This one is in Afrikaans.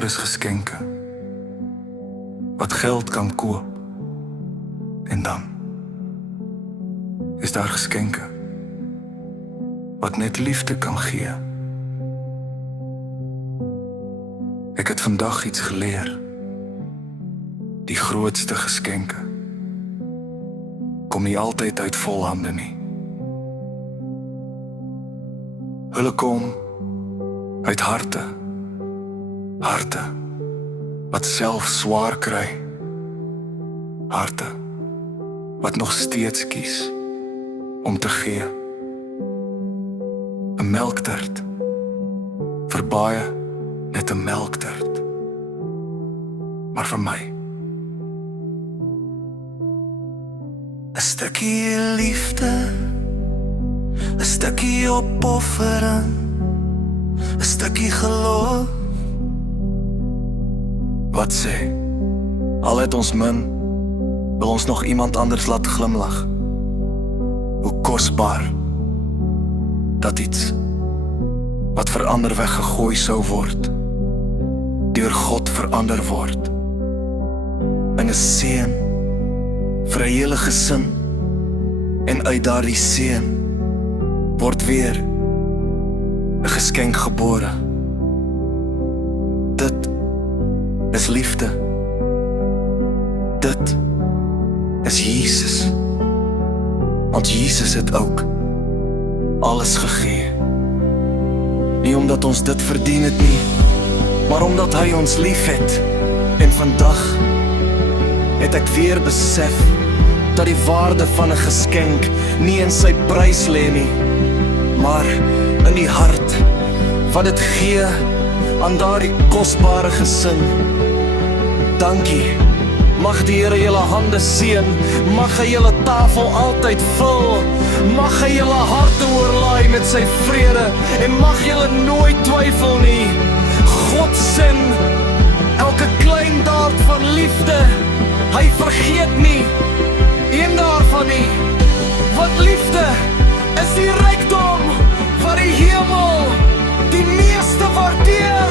Daar is geskenke wat geld kan koop. En dan is daar geskenke wat net liefde kan gee. Ek het vandag iets geleer. Die grootste geskenke kom nie altyd uit vol hande nie. Hulle kom uit harte. Harte wat self swaar kry. Harte wat nog steeds kies om te gee. 'n Melktert vir baie net 'n melktert. Maar vir my 'n stukkie liefde, 'n stukkie opoffering, 'n stukkie geloof. Wat sê? Al het ons min, wil ons nog iemand anders laat glimlag. Hoe kosbaar dat iets wat vir ander weggegooi sou word, deur God verander word in 'n seën vir 'n hele gesin. En uit daardie seën word weer 'n geskenk gebore. Dit is liefde. Dit is Jesus. Want Jesus het ook alles gegee. Nie omdat ons dit verdien het nie, maar omdat hy ons lief het. En vandag het ek weer besef dat die waarde van 'n geskenk nie in sy prys lê nie, maar in die hart wat dit gee aan daardie kosbare gesin. Dankie. Mag die Here julle hande seën, mag hy julle tafel altyd vul, mag hy julle harte oorlaai met sy vrede, en mag julle nooit twyfel nie. God sin elke klein daad van liefde, hy vergeet nie een daarvan nie. Want liefde is die rykdom van die hemel, die meeste waardeer.